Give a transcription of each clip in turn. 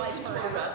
like forever.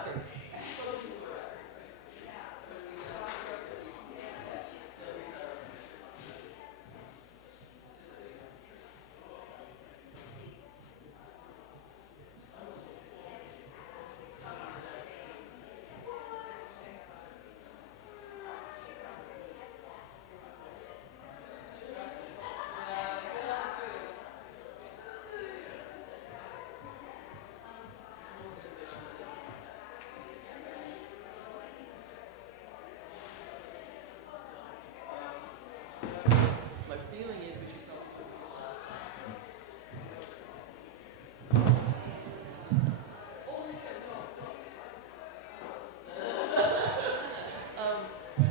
My feeling is we should probably put the last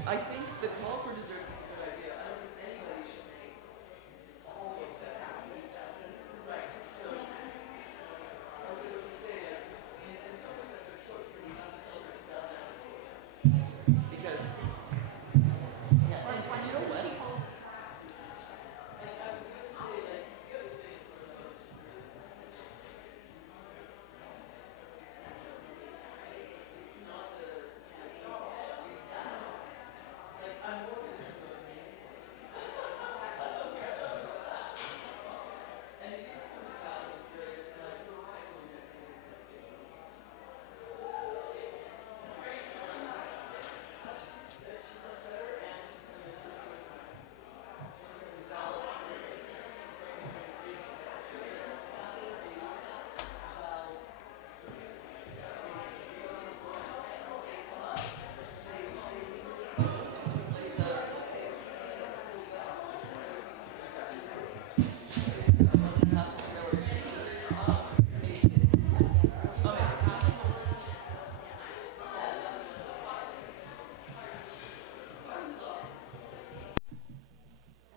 I think the call for desserts is a good idea. I don't think anybody should make all of that. Right. So I was going to say that in some ways that's our choice. So we have to tell them about that. Because yeah, and you know what?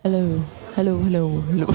Hello, hello, hello, hello.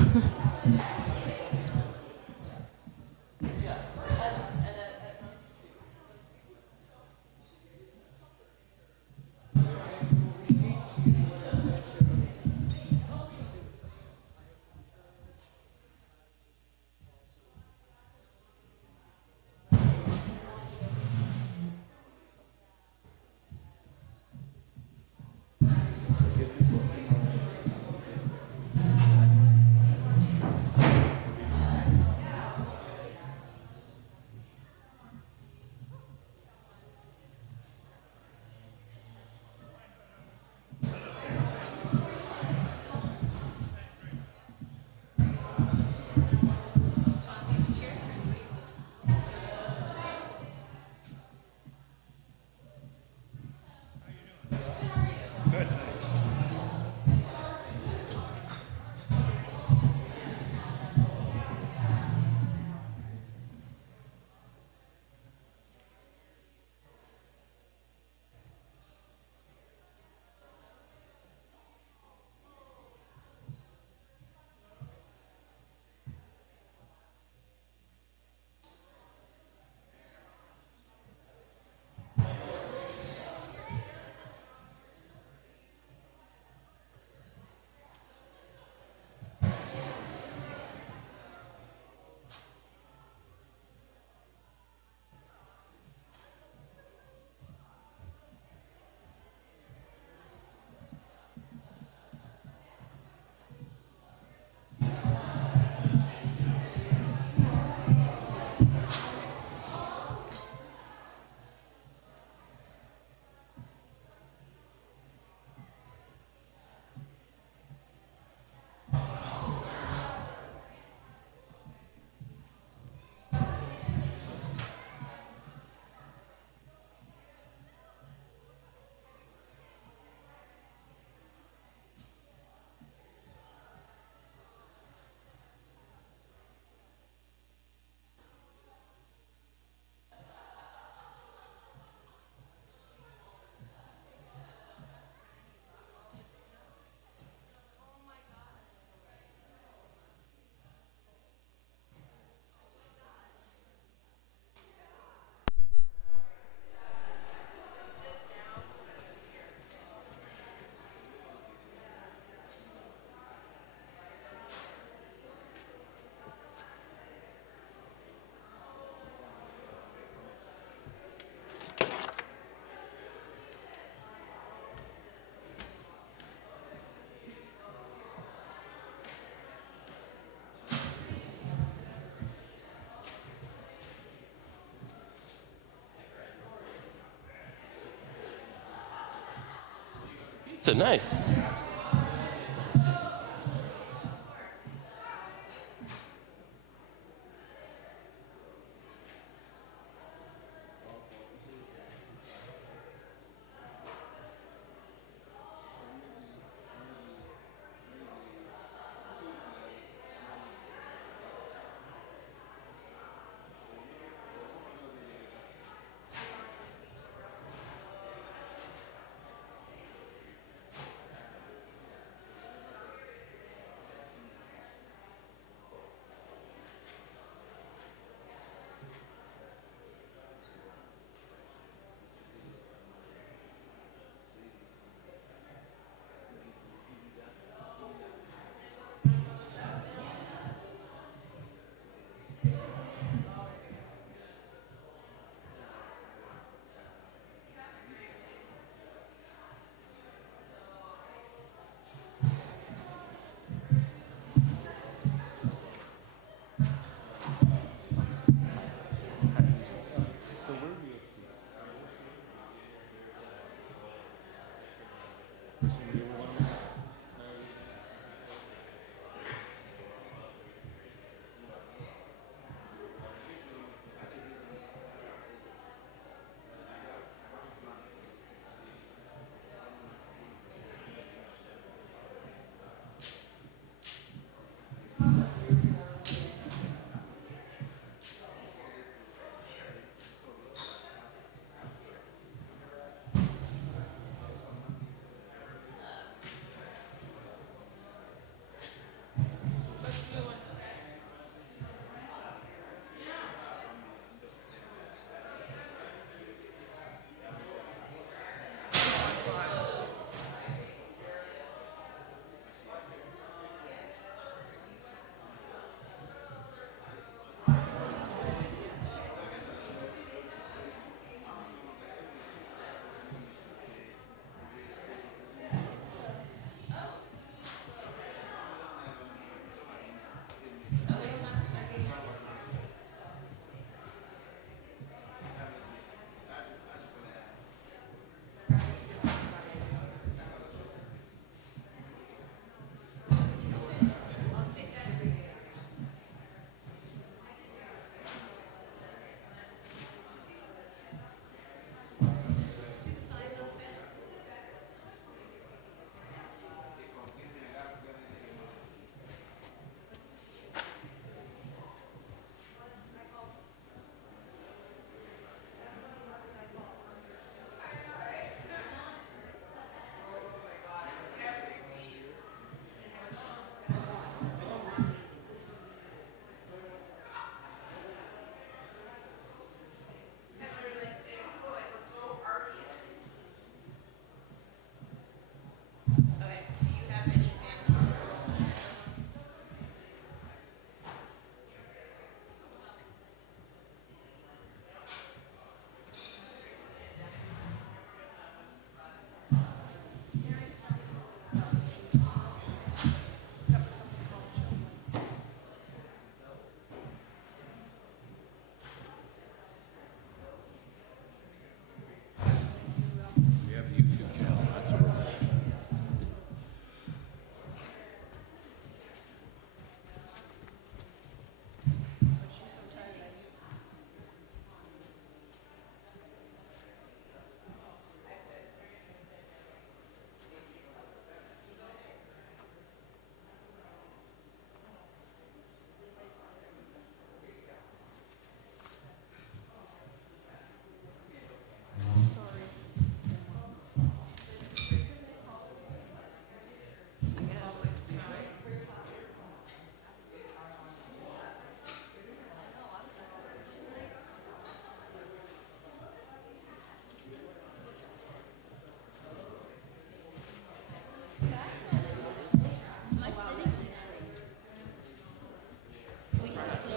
So nice.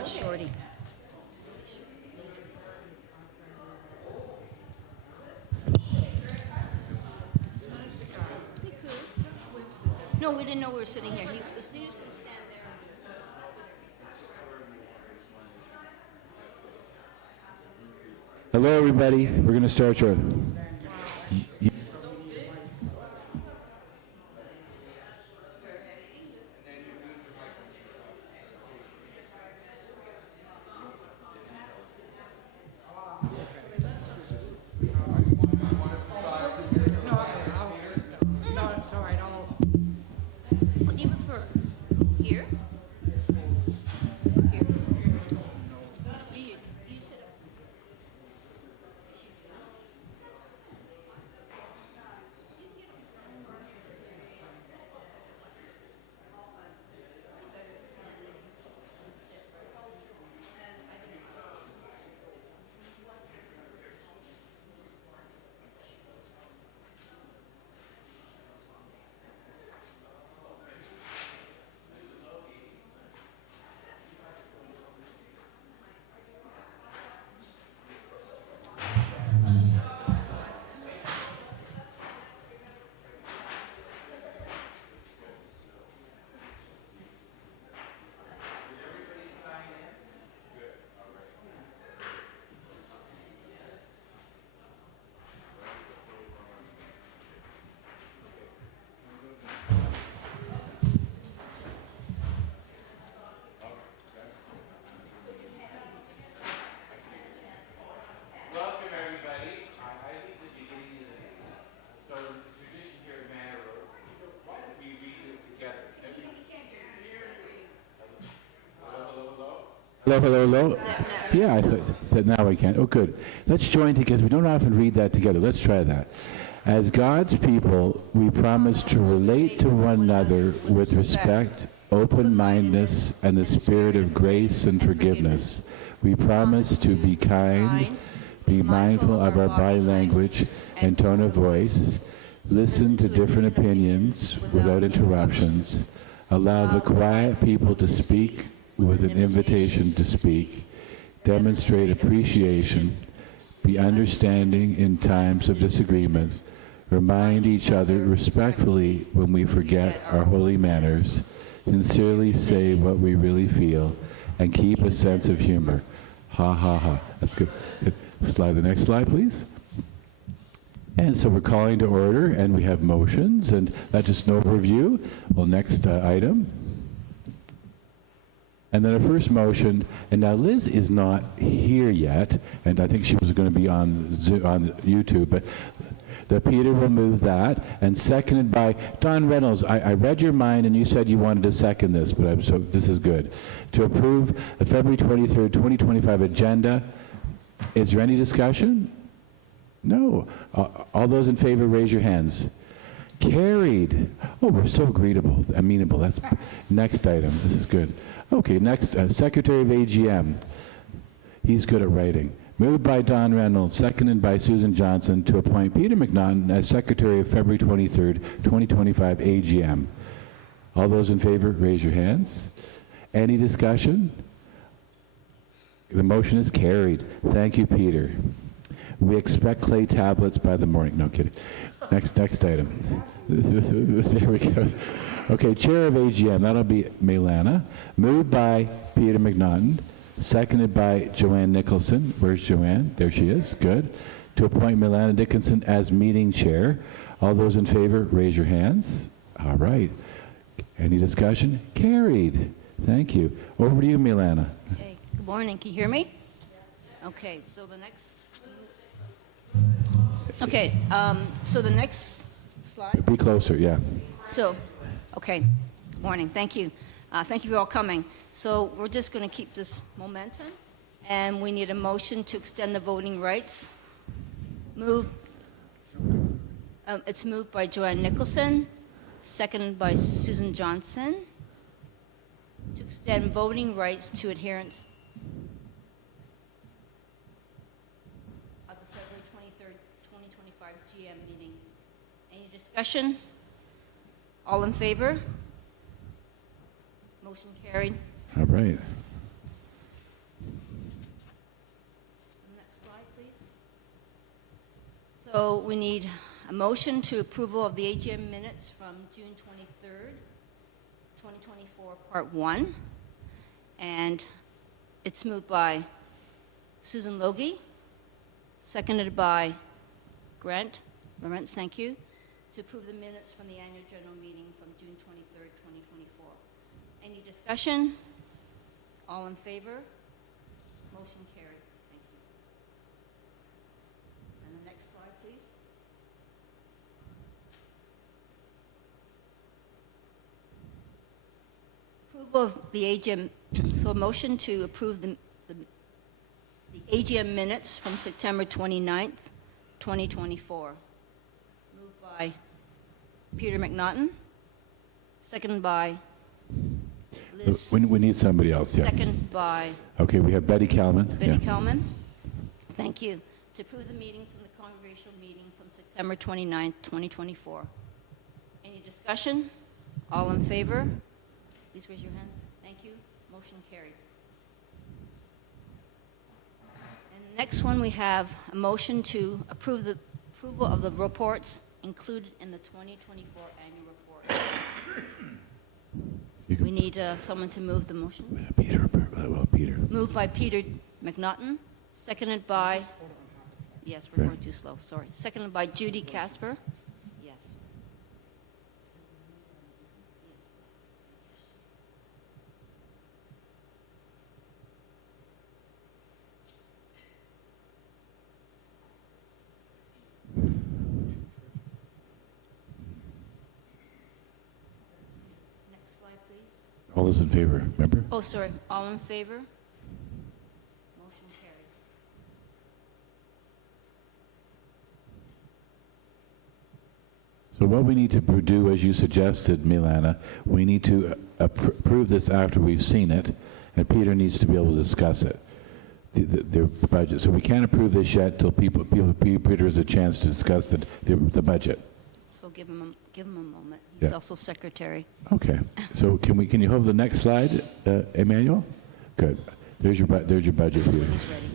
Shorty. No, we didn't know we were sitting here. He was going to stand there. Hello, everybody. We're going to start shortly. Hello, hello, hello. That- Yeah, I thought that now I can. Oh, good. Let's join because we don't often read that together. Let's try that. As God's people, we promise to relate to one another with respect, open-mindedness, and the spirit of grace and forgiveness. We promise to be kind, be mindful of our body language and tone of voice, listen to different opinions without interruptions, allow the quiet people to speak with an invitation to speak, demonstrate appreciation, be understanding in times of disagreement, remind each other respectfully when we forget our holy manners, sincerely say what we really feel, and keep a sense of humor. Ha ha ha. That's good. Good. The next slide, please. And so we're calling to order, and we have motions, and that's just an overview. Well, next item. And then a first motion, and now Liz is not here yet, and I think she was going to be on YouTube, but Peter will move that, and seconded by Don Reynolds. I read your mind, and you said you wanted to second this, but so this is good. To approve the February 23rd, 2025 agenda. Is there any discussion? No. All those in favor, raise your hands. Carried. Oh, we're so amenable. That's next item. This is good. Okay, next, Secretary of AGM. He's good at writing. Moved by Don Reynolds, seconded by Susan Johnson to appoint Peter McNaughton as Secretary of February 23rd, 2025 AGM. All those in favor, raise your hands. Any discussion? The motion is carried. Thank you, Peter. We expect clay tablets by the morning. No kidding. Next item. There we go. Okay, Chair of AGM, that'll be Melana. Moved by Peter McNaughton, seconded by Joanne Nicholson. Where's Joanne? There she is. Good. To appoint Melana Dickinson as meeting chair. All those in favor, raise your hands. All right. Any discussion? Carried. Thank you. Over to you, Melana. Okay, good morning. Can you hear me? Okay, so the next. Okay, so the next slide. Be closer, yeah. So, okay, good morning. Thank you. Thank you for all coming. So we're just going to keep this momentum, and we need a motion to extend the voting rights. It's moved by Joanne Nicholson, seconded by Susan Johnson, to extend voting rights to adherents of the February 23rd, 2025 GM meeting. Any discussion? All in favor? Motion carried. All right. Next slide, please. So we need a motion to approval of the AGM minutes from June 23rd, 2024, Part 1. And it's moved by Susan Logie, seconded by Grant Lawrence, thank you, to approve the minutes from the annual general meeting from June 23rd, 2024. Any discussion? All in favor? Motion carried. Thank you. And the next slide, please. Approval of the AGM, so a motion to approve the AGM minutes from September 29th, 2024. Moved by Peter McNaughton, seconded by Liz. We need somebody else, yeah. Second by Okay, we have Betty Kalman. Betty Yeah. Kalman. Thank you. To approve the meetings from the congregational meeting from September 29th, 2024. Any discussion? All in favor? Please raise your hand. Thank you. Motion carried. And the next one, we have a motion to approve the approval of the reports included in the 2024 annual report. You can- We need someone to move the motion. Peter. Moved by Peter McNaughton, seconded by, yes, we're Okay. going too slow, sorry. Seconded by Judy Casper. Yes. Next slide, please. All those in favor, remember? Oh, sorry, all in favor? So what we need to do, as you suggested, Milana, we need to approve this after we've seen it, and Peter needs to be able to discuss it, their budget. So we can't approve this yet till Peter has a chance to discuss the budget. So give him a moment. He's Yeah. also secretary. Okay. So can you hold the next slide, Emmanuel? Good. There's your budget here. He's ready.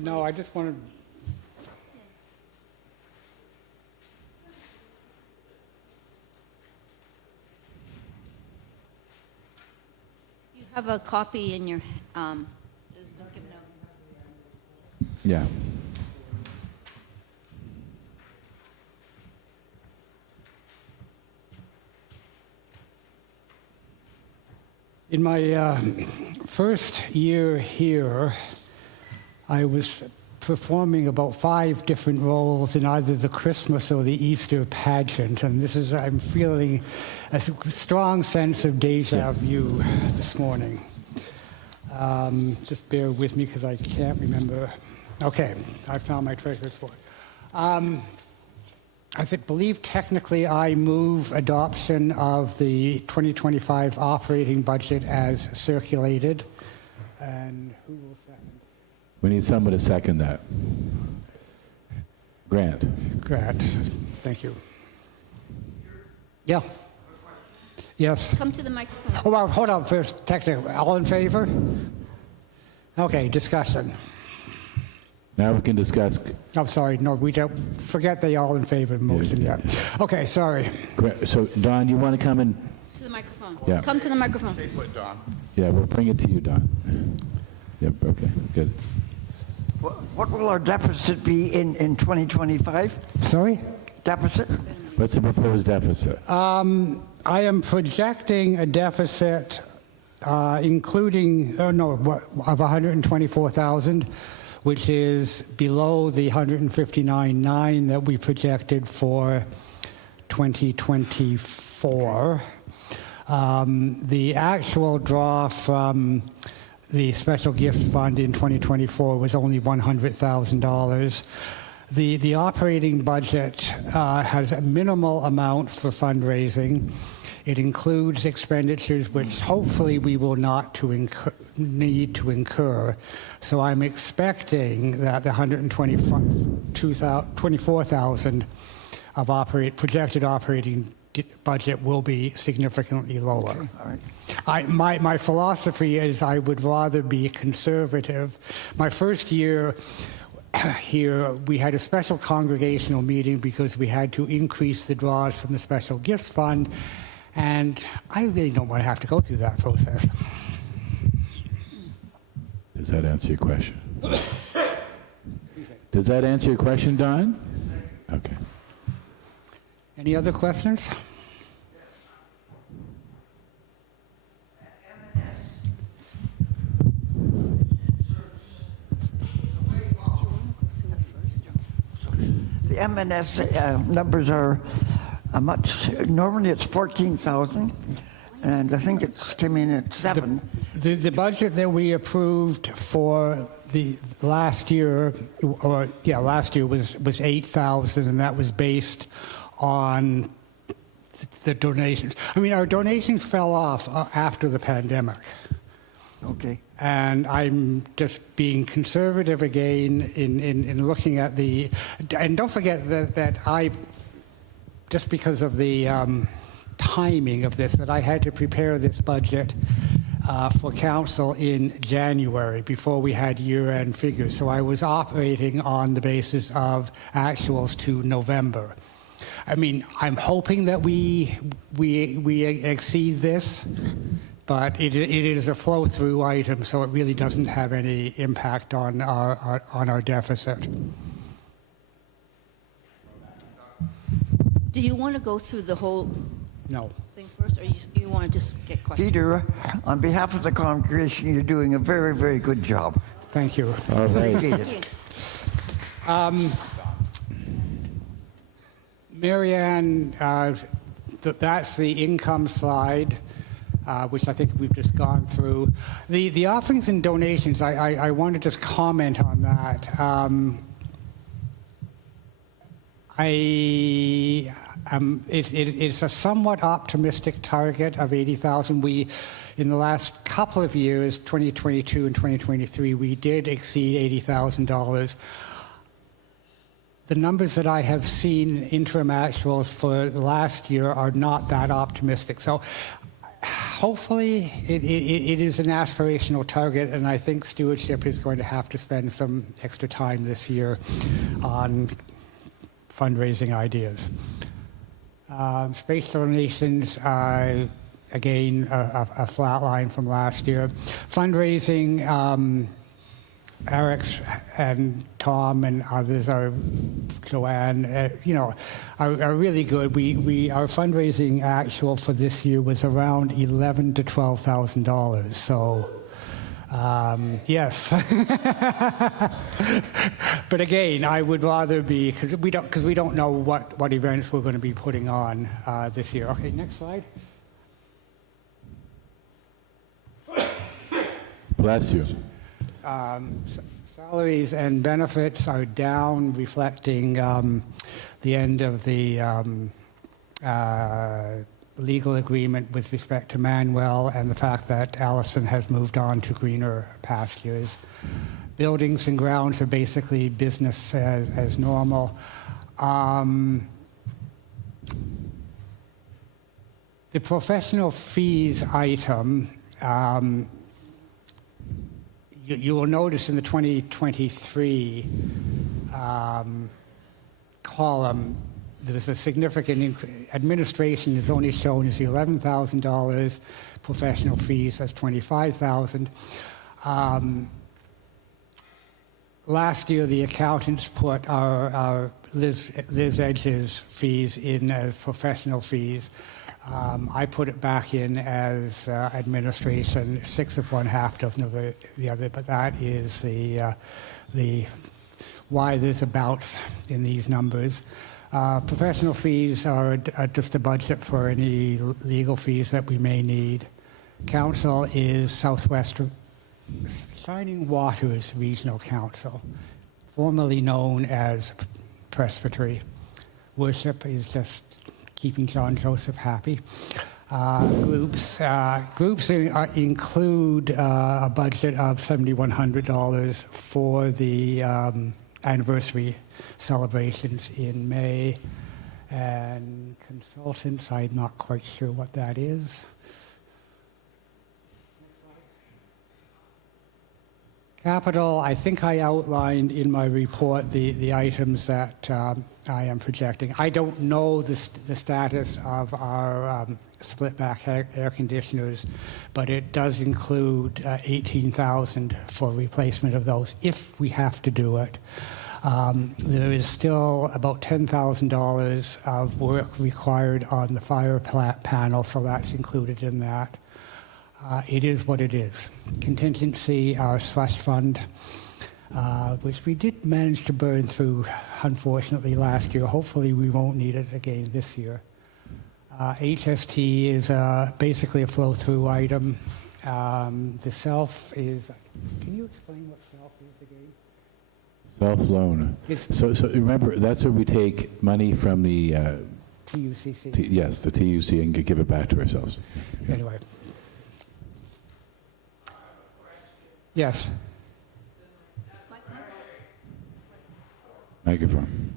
No, I just wanted, You have a copy in your, has been given out. Yeah. in my first year here, I was performing about 5 different roles in either the Christmas or the Easter pageant, and I'm feeling a strong sense of deja vu this morning. Just bear with me because I can't remember. Okay, I found my treasurer's report. Believe technically I move adoption of the 2025 operating budget as circulated. And who will second? We need someone to second that. Grant. Grant, thank you. Yeah. Yes. Come to the microphone. Oh, well, hold on first, technically. All in favor? Okay, discussion. Now we can discuss. I'm sorry, no, we don't, forget the all in favor motion yet. Okay, sorry. So, Don, you want to come in? To the microphone. Yeah. Come to the microphone. Yeah, we'll bring it to you, Don. Yep, okay, good. What will our deficit be in 2025? Sorry? Deficit? What's the proposed deficit? I am projecting a deficit including, of 124,000, which is below the 159.9 that we projected for 2024. The actual draw from the special gifts fund in 2024 was only $100,000. The operating budget has a minimal amount for fundraising. It includes expenditures which hopefully we will not need to incur. So I'm expecting that the 124,000 of projected operating budget will be significantly lower. Okay, all right. My philosophy is I would rather be conservative. My first year here, we had a special congregational meeting because we had to increase the draws from the special gifts fund, and I really don't want to have to go through that process. Does that answer your question? Does that answer your question, Don? Okay. Any other questions? The M&S numbers are normally it's 14,000, and I think it's came in at 7. The budget that we approved for the last year, was 8,000, and that was based on the donations. I mean, our donations fell off after the pandemic. Okay. And I'm just being conservative again in looking at and don't forget that I, just because of the timing of this, that I had to prepare this budget for council in January before we had year-end figures. So I was operating on the basis of actuals to November. I mean, I'm hoping that we exceed this, but it is a flow-through item, so it really doesn't have any impact on our deficit. Do you want to go through the whole No. thing first, or you want to just get questions? Peter, on behalf of the congregation, you're doing a very, very good job. Thank you. All right. Appreciate Thank it. you. Marianne, that's the income slide, which I think we've just gone through. The offerings and donations, I want to just comment on that. It's a somewhat optimistic target of 80,000. We, in the last couple of years, 2022 and 2023, we did exceed $80,000. The numbers that I have seen interim actuals for last year are not that optimistic. So hopefully it is an aspirational target, and I think stewardship is going to have to spend some extra time this year on fundraising ideas. Space donations, again, a flat line from last year. Fundraising, Eric's and Tom and others Joanne, are really good. Our fundraising actual for this year was around $11,000 to $12,000. So, yes. But again, I would rather be, because we don't know what events we're going to be putting on this year. Okay, next slide. Bless you. Salaries and benefits are down, reflecting the end of the legal agreement with respect to Manuel and the fact that Allison has moved on to greener pastures. Buildings and grounds are basically business as normal. The professional fees item, you will notice in the 2023 column, there was a significant increase. Administration is only shown as $11,000, professional fees as $25,000. Last year, the accountants put our Liz Edge's fees in as professional fees. I put it back in as administration, 6 of one, half dozen of the other, but that is the why there's a bounce in these numbers. Professional fees are just a budget for any legal fees that we may need. Council is Southwest Shining Waters Regional Council, formerly known as Presbytery. Worship is just keeping John Joseph happy. Groups include a budget of $7,100 for the anniversary celebrations in May. And consultants, I'm not quite sure what that is. Capital, I think I outlined in my report the items that I am projecting. I don't know the status of our split-back air conditioners, but it does include $18,000 for replacement of those if we have to do it. There is still about $10,000 of work required on the fire panel, so that's included in that. It is what it is. Contingency, our slush fund, which we did manage to burn through, unfortunately, last year. Hopefully we won't need it again this year. HST is basically a flow-through item. The self is, can you explain what self is again? Self-loan. So remember, that's where we take money from the... TUCC. Yes, the TUC, and give it back to ourselves. Anyway. Yes. Microphone.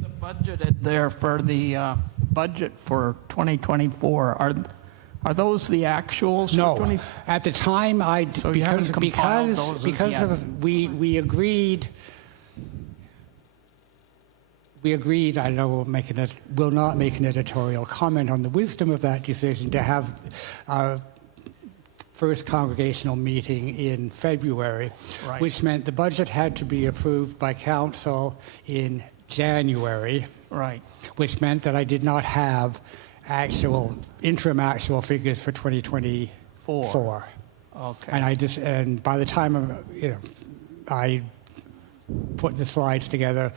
The budgeted there for the budget for 2024, are those the actuals? No. For At the time, So you haven't compiled those as because yet. of we agreed. We agreed. I know we'll not make an editorial comment on the wisdom of that decision to have our first congregational meeting in February, Right. which meant the budget had to be approved by council in January. Right. which meant that I did not have interim actual figures for 2024. Okay. And by the time I put the slides together,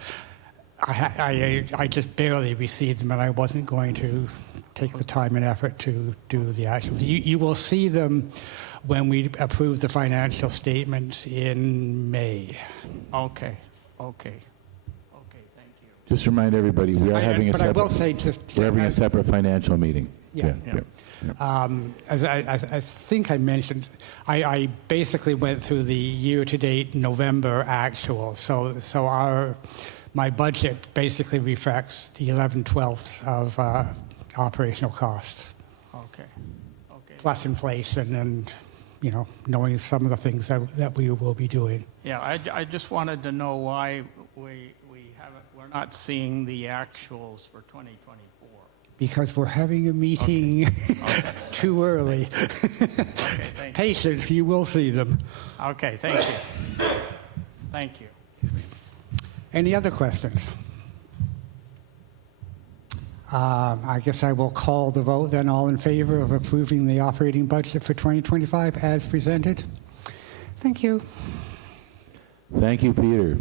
I just barely received them, and I wasn't going to take the time and effort to do the actuals. You will see them when we approve the financial statements in May. Okay. Okay. Okay, thank you. Just remind everybody, we are having a But I will separate, say, we're having a separate financial meeting. Yeah. Yeah. as I think I mentioned, I basically went through the year-to-date November actual. So my budget basically reflects the 11/12ths of operational costs, Okay. Okay. plus inflation and, knowing some of the things that we will be doing. Yeah, I just wanted to know why we're not seeing the actuals for 2024. Because we're having a meeting too early. Okay, thank you. Patience, you will see them. Okay, thank you. Thank you. Any other questions? I guess I will call the vote then. All in favor of approving the operating budget for 2025 as presented? Thank you. Thank you, Peter.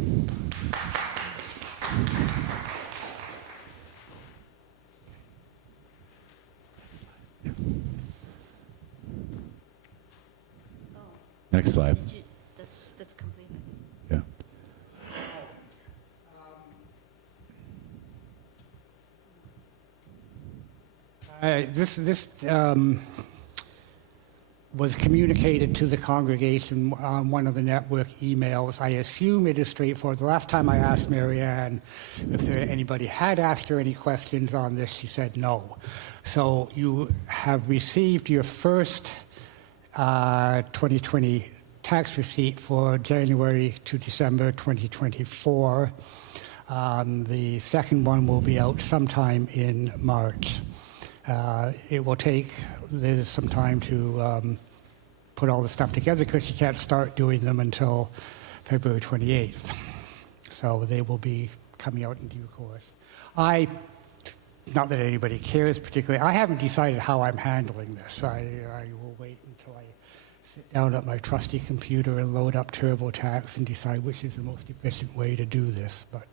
Next slide. That's complete. Yeah. This was communicated to the congregation on one of the network emails. I assume it is straightforward. The last time I asked Marianne if anybody had asked her any questions on this, she said no. So you have received your first 2020 tax receipt for January to December 2024. The second one will be out sometime in March. It will take Liz some time to put all the stuff together because she can't start doing them until February 28th. So they will be coming out in due course. Not that anybody cares particularly, I haven't decided how I'm handling this. I will wait until I sit down at my trusty computer and load up TurboTax and decide which is the most efficient way to do this. But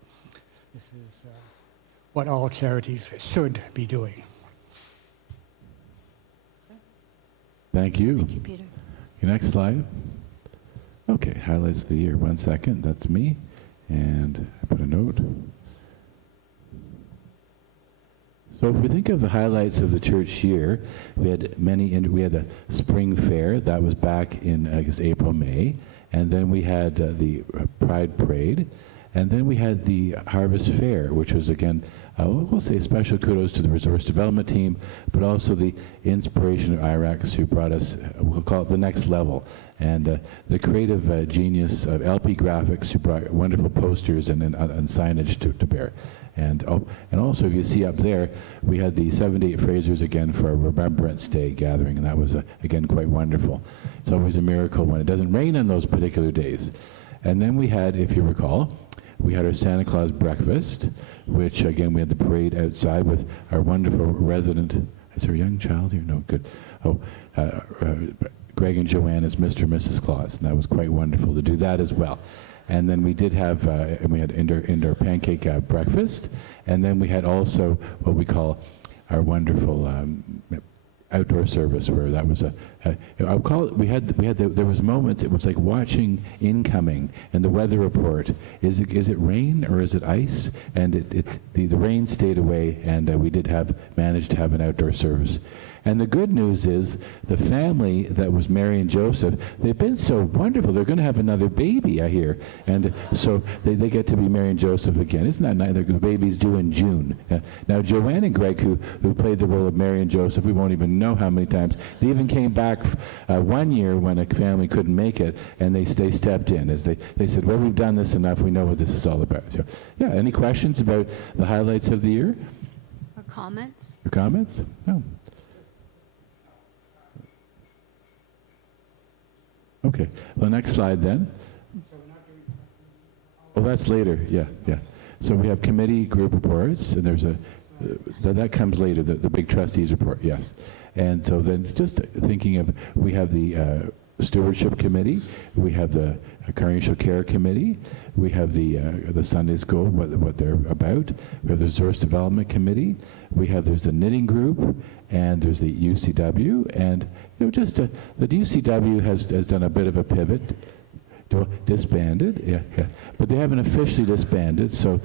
this is what all charities should be doing. Thank you. Thank you, Peter. Your next slide. Okay, highlights of the year. 1 second, that's me. And I put a note. So if we think of the highlights of the church year, we had we had the spring fair, that was back in, I guess, April, May. And then we had the Pride Parade. And then we had the Harvest Fair, which was, again, we'll say special kudos to the resource development team, but also the inspiration of IRACs who brought us, we'll call it the next level. And the creative genius of LP Graphics who brought wonderful posters and signage to bear. And also, if you see up there, we had the 78 Frasers again for a Remembrance Day gathering, and that was, again, quite wonderful. It's always a miracle when it doesn't rain on those particular days. And then we had, if you recall, we had our Santa Claus breakfast, which, again, we had the parade outside with our wonderful resident. Is there a young child here? No, good. Greg and Joanne as Mr. and Mrs. Claus, and that was quite wonderful to do that as well. And then we did have, we had indoor pancake breakfast, and then we had also what we call our wonderful outdoor service, where that was I would call it, there was moments, it was like watching incoming and the weather report. Is it rain or is it ice? And the rain stayed away, and we did managed to have an outdoor service. And the good news is the family that was Mary and Joseph, they've been so wonderful. They're going to have another baby, I hear. And so they get to be Mary and Joseph again. Isn't that nice? The baby's due in June. Now, Joanne and Greg, who played the role of Mary and Joseph, we won't even know how many times. They even came back one year when a family couldn't make it, and they stepped in. As they said, well, we've done this enough. We know what this is all about. So, yeah, any questions about the highlights of the year? Or comments? Or comments? No. Okay. Well, next slide then. Oh, that's later. Yeah. So we have committee group reports, and there's that comes later, the big trustees report, yes. And so then just thinking of, we have the stewardship committee, we have the carnation care committee, we have the Sunday school, what they're about, we have the resource development committee, there's the knitting group, and there's the UCW, and just the UCW has done a bit of a pivot, disbanded, yeah, but they haven't officially disbanded, so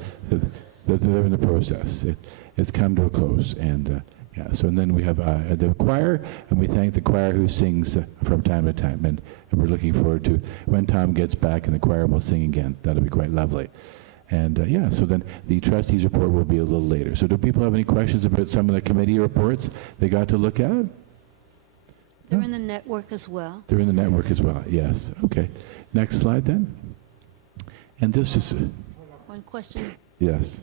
they're in the process. It's come to a close, and yeah. So and then we have the choir, and we thank the choir who sings from time to time, and we're looking forward to when Tom gets back and the choir will sing again. That'll be quite lovely. And yeah, so then the trustees report will be a little later. So do people have any questions about some of the committee reports they got to look at? They're in the network as well. They're in the network as well, yes. Okay. Next slide then. And just One question. yes.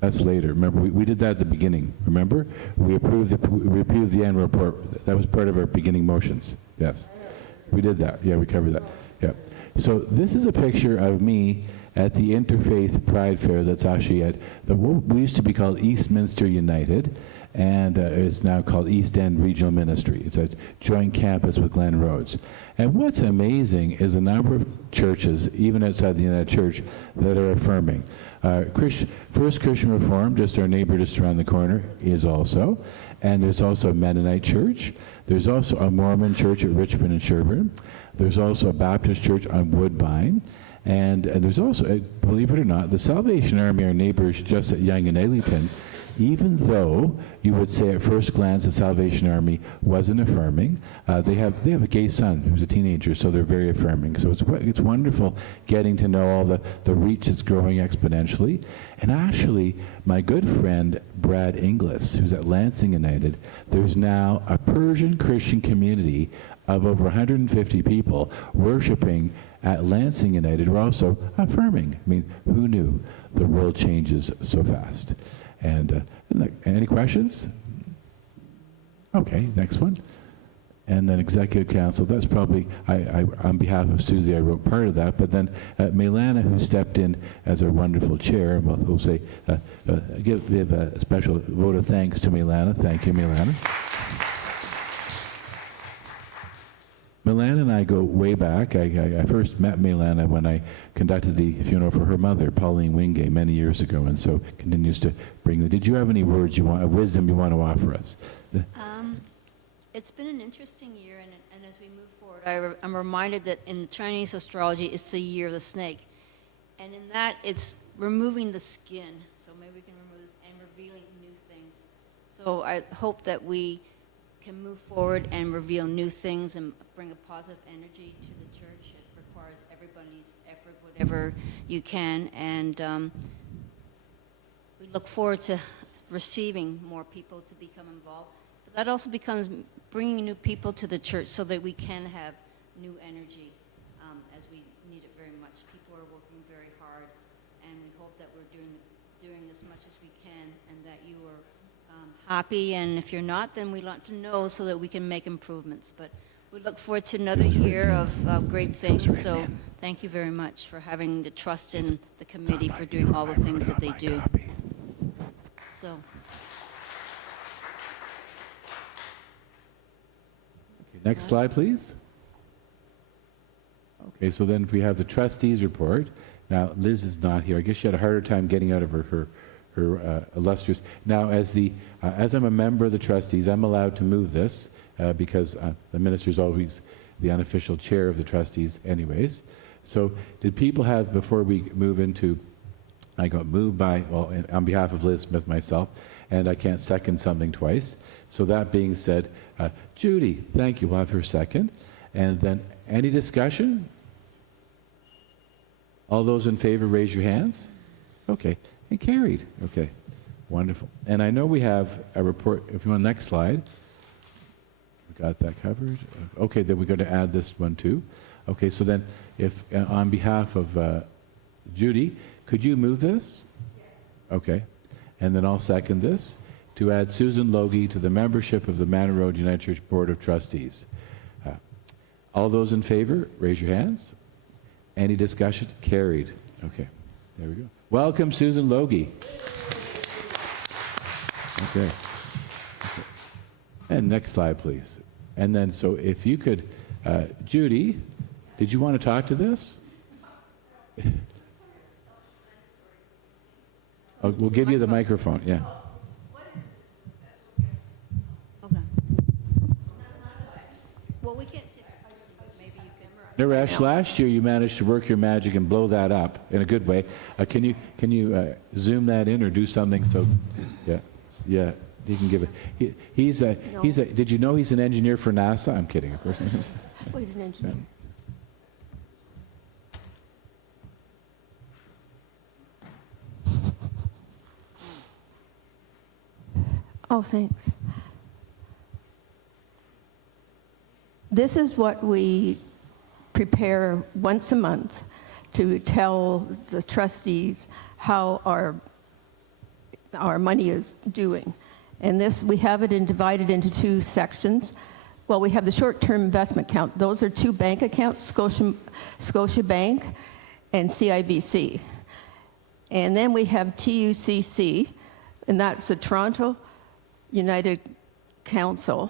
That's later. Remember, we did that at the beginning. Remember? We approved the annual report. That was part of our beginning motions. Yes. We did that. Yeah, we covered that. Yeah. So this is a picture of me at the Interfaith Pride Fair that's actually at what we used to be called Eastminster United, and is now called East End Regional Ministry. It's a joint campus with Glen Rhodes. And what's amazing is the number of churches, even outside the United Church, that are affirming. First Christian Reformed, just our neighbor just around the corner, is also. And there's also a Mennonite church. There's also a Mormon church at Richmond and Sherburne. There's also a Baptist church on Woodbine. And there's also, believe it or not, the Salvation Army, our neighbors just at Yonge and Eglinton, even though you would say at first glance the Salvation Army wasn't affirming, they have a gay son who's a teenager, so they're very affirming. So it's wonderful getting to know all the reach that's growing exponentially. And actually, my good friend Brad Inglis, who's at Lansing United, there's now a Persian Christian community of over 150 people worshiping at Lansing United. We're also affirming. I mean, who knew the world changes so fast? And any questions? Okay, next one. And then Executive Council, that's probably, I on behalf of Susie, I wrote part of that, but then Melana, who stepped in as our wonderful chair, we'll say, give a special vote of thanks to Melana. Thank you, Melana. Melana and I go way back. I first met Melana when I conducted the funeral for her mother, Pauline Wingate, many years ago, and so continues to bring the... Did you have any words wisdom you want to offer us? It's been an interesting year, and as we move forward, I'm reminded that in Chinese astrology, it's the year of the snake. And in that, it's removing the skin. So maybe we can remove this and revealing new things. So I hope that we can move forward and reveal new things and bring a positive energy to the church. It requires everybody's effort, whatever you can, and we look forward to receiving more people to become involved. But that also becomes bringing new people to the church so that we can have new energy, as we need it very much. People are working very hard, and we hope that we're doing as much as we can, and that you are happy, and if you're not, then we'd like to know so that we can make improvements. But we look forward to another year of great things, so thank you very much for having the trust in the committee for doing all the things that they do. So. Next slide, please. Okay, so then we have the trustees report. Now, Liz is not here. I guess she had a harder time getting out of her illustrious. Now, as I'm a member of the trustees, I'm allowed to move this because the minister's always the unofficial chair of the trustees anyways. So did people have, before we move into, I got moved by, well, on behalf of Liz Smith, myself, and I can't second something twice. So that being said, Judy, thank you. We'll have her second. And then any discussion? All those in favor, raise your hands. Okay. And carried. Okay, wonderful. And I know we have a report, if you want next slide. We got that covered. Okay, then we're going to add this one too. Okay, so then if, on behalf of Judy, could you move this? Yes. Okay, and then I'll second this to add Susan Logie to the membership of the Manor Road United Church Board of Trustees. All those in favor, raise your hands. Any discussion? Carried. Okay, there we go. Welcome, Susan Logie. Okay. And next slide, please. And then, so if you could, Judy, did you want to talk to this? Oh, we'll give you the microphone, yeah. Okay. Well, we can't see. Maybe you can. Naresh, last year you managed to work your magic and blow that up in a good way. Can you zoom that in or do something so, yeah, you can give it. He's a, did you know he's an engineer for NASA? I'm kidding, of course. Well, he's an engineer. Oh, thanks. This is what we prepare once a month to tell the trustees how our money is doing. And this, we have it divided into two sections. Well, we have the short-term investment account. Those are two bank accounts, Scotia Bank and CIBC. And then we have TUCC, and that's the Toronto United Council.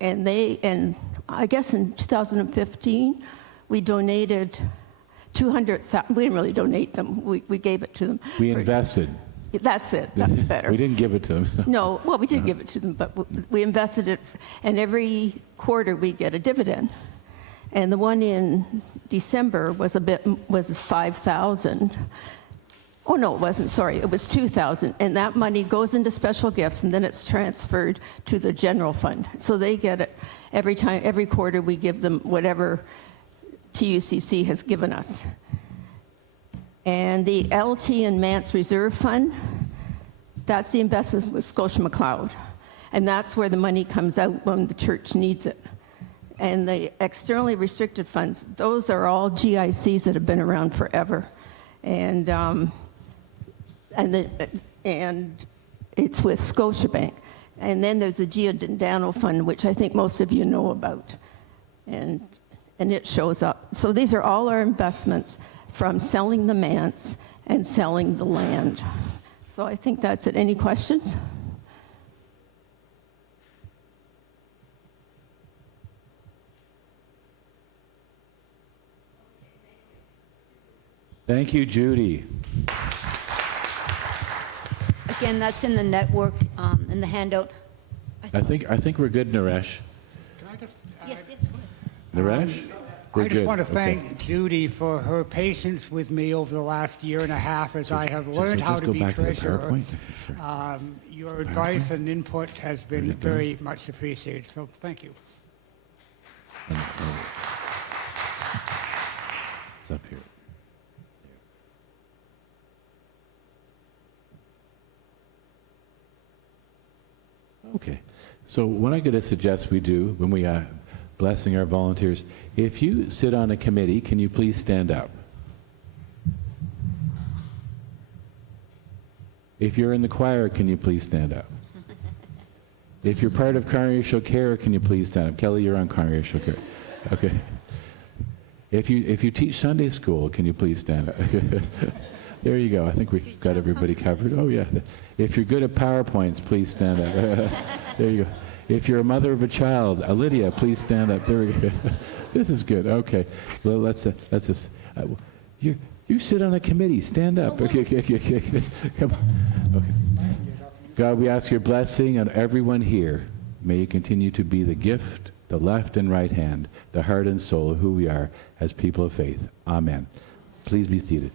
And I guess in 2015, we donated 200,000. We didn't really donate them. We gave it to them. We invested. That's it. That's better. We didn't give it to them. No, well, we did give it to them, but we invested it, and every quarter we get a dividend. And the one in December was 5,000. Oh no, it wasn't. Sorry, it was 2,000, and that money goes into special gifts, and then it's transferred to the general fund. So they get it every quarter. We give them whatever TUCC has given us. And the LT and Mance Reserve Fund, that's the investments with Scotia McLeod. And that's where the money comes out when the church needs it. And the externally restricted funds, those are all GICs that have been around forever. And it's with Scotiabank. And then there's the Giordano Fund, which I think most of you know about. And it shows up. So these are all our investments from selling the manse and selling the land. So I think that's it. Any questions? Thank you, Judy. Again, that's in the network, in the handout. I think we're good, Naresh. Can I just Yes, yes, go ahead. Naresh? We're I just good. want to Okay. thank Judy for her patience with me over the last year and a half as I have learned how Just to go be back to the treasurer. PowerPoint. Sorry. Your advice and input has been very much appreciated, so thank you. It's up here. Okay, so what I'm going to suggest we do when we are blessing our volunteers, if you sit on a committee, can you please stand up? If you're in the choir, can you please stand up? If you're part of congregational care, can you please stand up? Kelly, you're on congregational care. Okay. If you teach Sunday school, can you please stand up? There you go. I think we've got everybody covered. Oh, yeah. If you're good at PowerPoints, please stand up. There you go. If you're a mother of a child, Lydia, please stand up. There we go. This is good. Okay. Well, let's just. You sit on a committee. Stand up. Okay. Come on. Okay. God, we ask your blessing on everyone here. May you continue to be the gift, the left and right hand, the heart and soul of who we are as people of faith. Amen. Please be seated.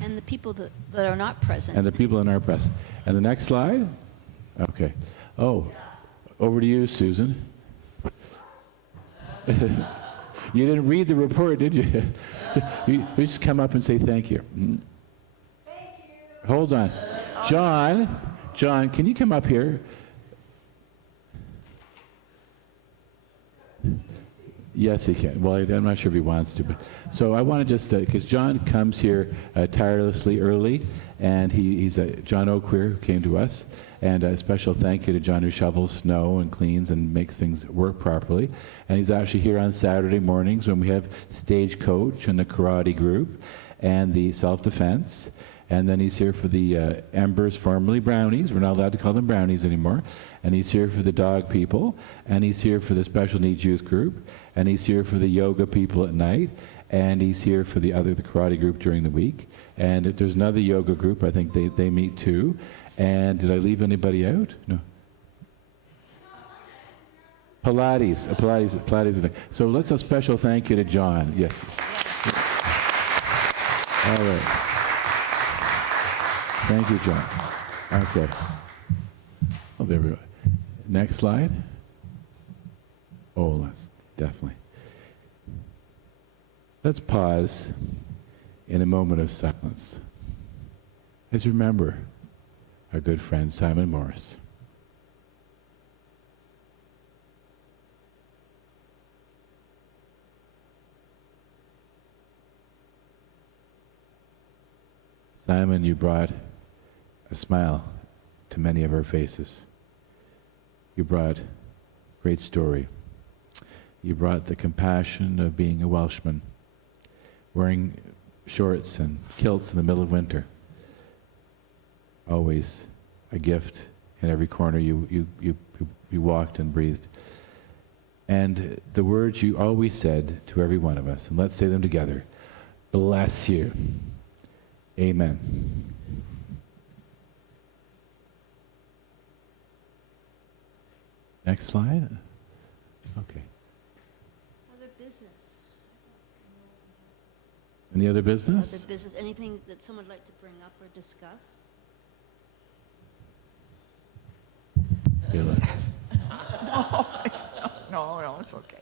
And the people that are not present. And the people in our press. And the next slide? Okay. Oh, over to you, Susan. You didn't read the report, did you? You just come up and say thank you. Thank you. Hold on. John, can you come up here? Yes, he can. Well, I'm not sure if he wants to, but so I want to just because John comes here tirelessly early, And he's a John O'Queer who came to us. And a special thank you to John who shovels snow and cleans and makes things work properly. And he's actually here on Saturday mornings when we have Stagecoach and the karate group and the self-defense. And then he's here for the Embers, formerly Brownies. We're not allowed to call them Brownies anymore. And he's here for the dog people. And he's here for the special needs youth group. And he's here for the yoga people at night. And he's here for the karate group during the week. And if there's another yoga group, I think they meet too. And did I leave anybody out? No. Pilates. So let's a special thank you to John. Yes. All right. Thank you, John. Okay. Oh, there we go. Next slide. Oh, that's definitely. Let's pause in a moment of silence. Let's remember our good friend Simon Morris. Simon, you brought a smile to many of our faces. You brought great story. You brought the compassion of being a Welshman, wearing shorts and kilts in the middle of winter. Always a gift in every corner you walked and breathed. And the words you always said to every one of us, and let's say them together, bless you. Amen. Next slide. Okay. Other business. Any other business? Other business. Anything that someone would like to bring up or discuss? No, it's okay.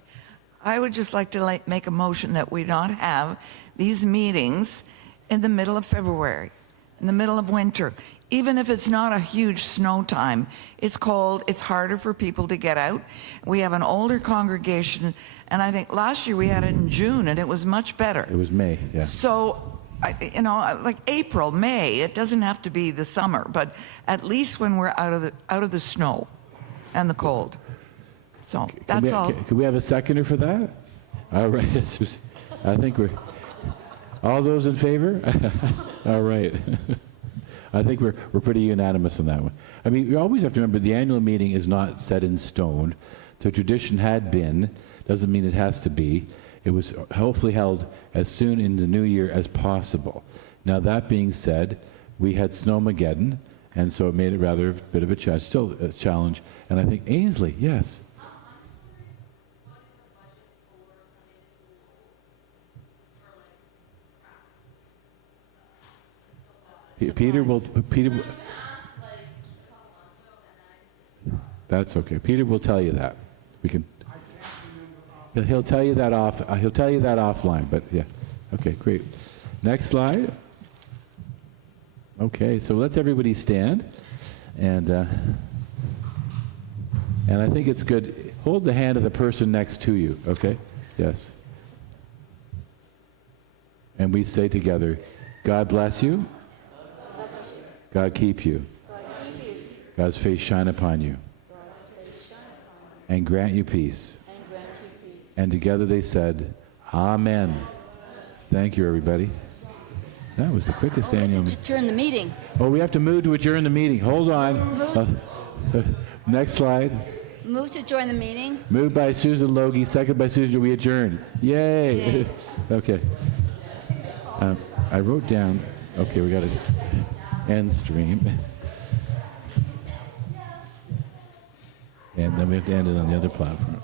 I would just like to make a motion that we not have these meetings in the middle of February, in the middle of winter. Even if it's not a huge snow time, it's cold, it's harder for people to get out. We have an older congregation, and I think last year we had it in June, and it was much better. It was May, yeah. So, like April, May, it doesn't have to be the summer, but at least when we're out of the snow and the cold. So that's all. Can we have a seconder for that? All right. I think we're... All those in favor? All right. I think we're pretty unanimous on that one. I mean, you always have to remember the annual meeting is not set in stone. The tradition had been, doesn't mean it has to be. It was hopefully held as soon in the new year as possible. Now that being said, we had Snowmageddon, and so it made it rather a bit of a challenge, still a challenge. And I think Ainsley, yes. Peter will. That's okay. Peter will tell you that. We can. He'll tell you that off. He'll tell you that offline. But yeah. Okay. Great. Next slide. Okay. So let's everybody stand, and I think it's good. Hold the hand of the person next to you. Okay. Yes. And we say together, God bless you. God keep you. God's face shine upon you. And grant you peace. And together they said, Amen. Thank you, everybody. That was the quickest annual meeting. Adjourn the meeting. Oh, we have to move to adjourn the meeting. Hold on. Next slide. Move to join the meeting. Moved by Susan Logie, second by Susan. We adjourn. Yay. Okay. I wrote down. Okay, we got to end stream. And then we have to end it on the other platform.